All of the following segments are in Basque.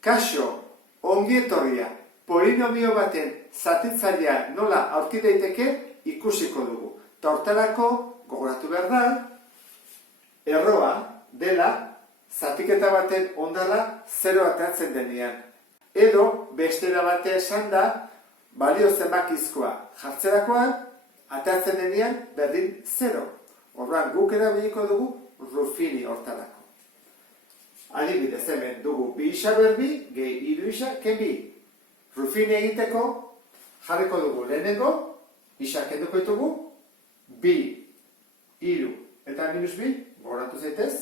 Kaixo, ongi etorria, polinomio baten zatitzailea nola aurki daiteke ikusiko dugu. Ta horretarako gogoratu behar da, erroa dela zatiketa baten ondala 0 ateratzen denean. Edo bestera batea esan da, balio zenbakizkoa jartzerakoan, ateratzen denean berdin 0. Orduan guk erabiliko dugu Ruffini horretarako. Adibidez, hemen dugu bi isa berbi, gehi hiru isa, kenbi. Ruffini egiteko jarriko dugu lehenengo, isa kenduko ditugu, bi, hiru eta minus bi, gogoratu zaitez,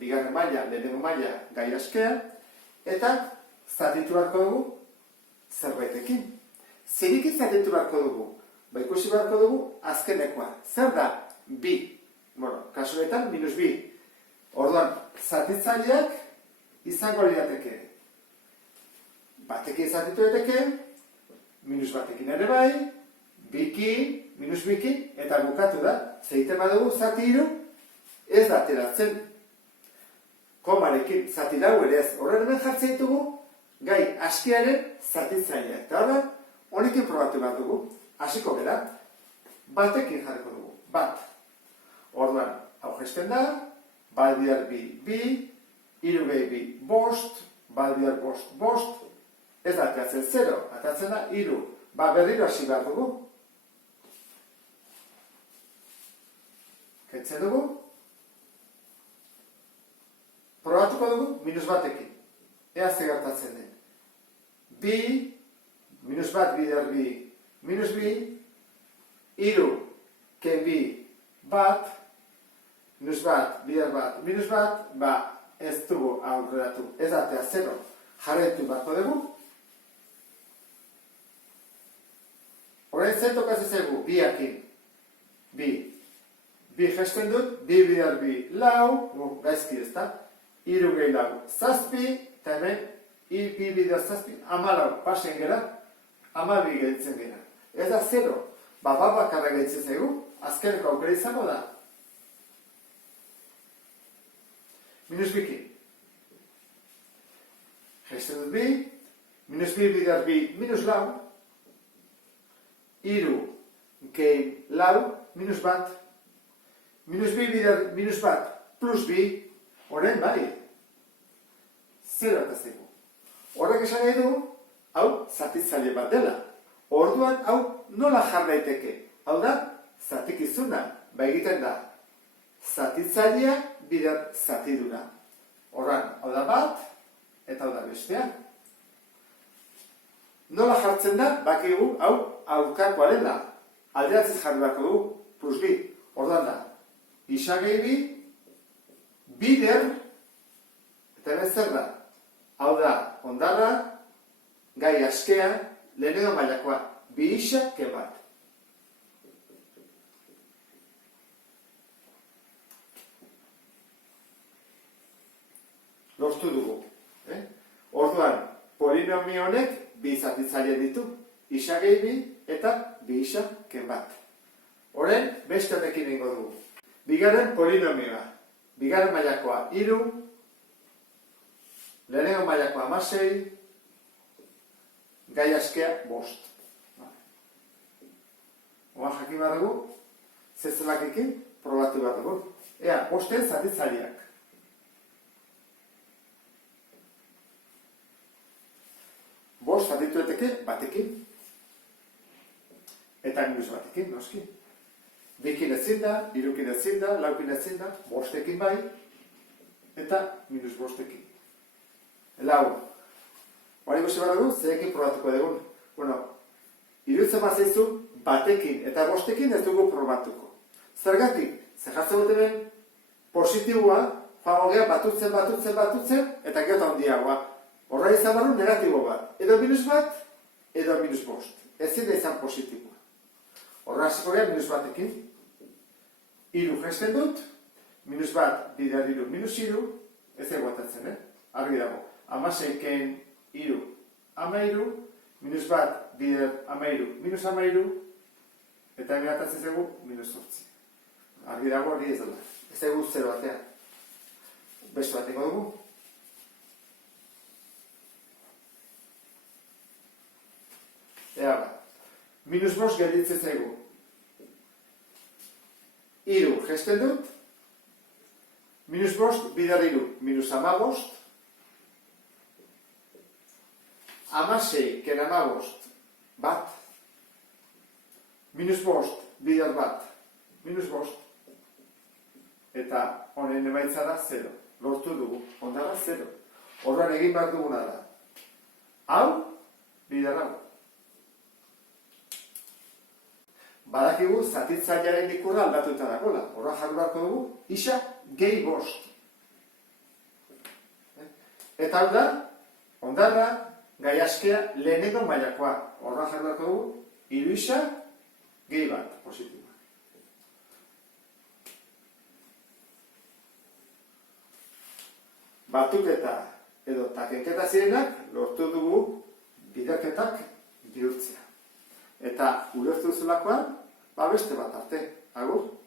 bigarren maila, lehenengo maila gai askea, eta zatitu beharko dugu zerbaitekin. Zerikin zatitu beharko dugu? Ikusi beharko dugu azkenekoa. Zer da? Bi. Kasu honetan, minus bi. Orduan, zatitzaileak izango lirateke. Batekin zatitu daiteke, minus batekin ere bai, bikin, minus bikin, eta bukatu da. Zeiten badugu zati hiru, ez da ateratzen. Komarekin zati lau ere ez. Horren hemen jartzen ditugu, gai askearen zatitzailea. Eta horren, honekin probatu behar dugu. Hasiko gara, batekin jarriko dugu. Bat. Orduan, hau gesten da, bat bihar bi, bi, hiru gehi bi, bost, bat bihar bost, bost, ez da ateratzen 0, ateratzen da hiru. Berriro hasi behar dugu. Kentzen dugu. Probatuko dugu minus batekin. Ea ze gertatzen den. Bi, minus bat bihar bi, minus bi, hiru, ken bi, bat, minus bat, bihar bat, minus bat, ez dugu aurreratu, ez atea 0, jarretu bako dugu. Horrein zen tokatzezegu, biakin, bi gesten dut, bi bihar bi, lau, gaizki ez da, hiru gehi lau, zazpi, eta hemen, bi bihar zazpi, 14, pasen gera, 12 gehitzen gera. Ez da 0, bakarra gehitzen zaigu, azkeneko aukera izango da. Minus biki. Gesten dut bi, minus bi bidar bi, minus lau, hiru gehi lau, minus bat, minus bi bidar minus bat, plus bi, horren bai, 0 eta zaigu. Horrek esan nahi du, hau zatitzaile bat dela. Orduan, hau nola jar daiteke? Hau da, zatikizuna, egiten da. Zatitzailea bidar zatidura. Horran, hau da bat, eta hau da bestea. Nola jartzen da, bakigu, hau aurkakoa dela. Alderatziz jarri bako du, plus bi. Orduan da, isa gehi bi, bider, eta hemen zer da? Hau da, ondara, gai askea, lehenengo mailakoa, bi isa ke bat. Lortu dugu. Orduan, polinomio honek bi zatitzaile ditu. Isa gehi bi eta bi isa ken bat. Horren, beste honekin ingo dugu. Bigarren polinomioa. Bigarren mailakoa 3, lehenengo mailakoa 16, gai askea 5. Oan jakin behar dugu, zezelakekin probatu behar dugu. Ea, 5 zatitzaileak. Zatitu eteke batekin, eta minus batekin, noski. Bikin ezin da, hirukin ezin da, laukin ezin da, 5ekin bai, eta minus 5ekin. Lau. Hori guzi bat dugu, zerekin probatuko dugu. Iruditzen bat zaizu, batekin eta 5ekin ez dugu probatuko. Zergatik, zer jartzen duten positiboa, joango geha batutzen, eta gero handiagoa. Horra izan barru negatibo bat. Edo minus bat, edo minus 5. Ezin da izan positiboa. Horra hasiko geha minus batekin. 3 gesten dut, minus bat, bidar 3, minus 3, ez egoatatzen, argi dago. 16ken 3, 13, minus bat, bidar 13, minus 13, eta egatatzen zegu, minus 8. Argi dago hori ez dela. Ez egu 0 batean. Beste bat ingo dugu. minus bost gelditzen zaigu. 3 gesten dut, minus bost, bidar 3, minus 15, 16, ken 15, bat, minus bost, bidar bat, minus bost, eta honen emaitza da 0. Lortu dugu, ondara 0. Horren egin behar duguna da. Hau, bidar hau. Badakigu zatitzailearen ikurra aldatuta dagoela. Horra jarri beharko dugu, isa gehi bost. Eta hau da, ondara, gai askea lehenengo mailakoa. Horra jarri beharko dugu, 3 isa gehi bat, positiboa. Batuketa edo takenketa zirenak lortu dugu biderketak bihurtzea. Eta ulertu zelakoan, beste bat arte. Agur?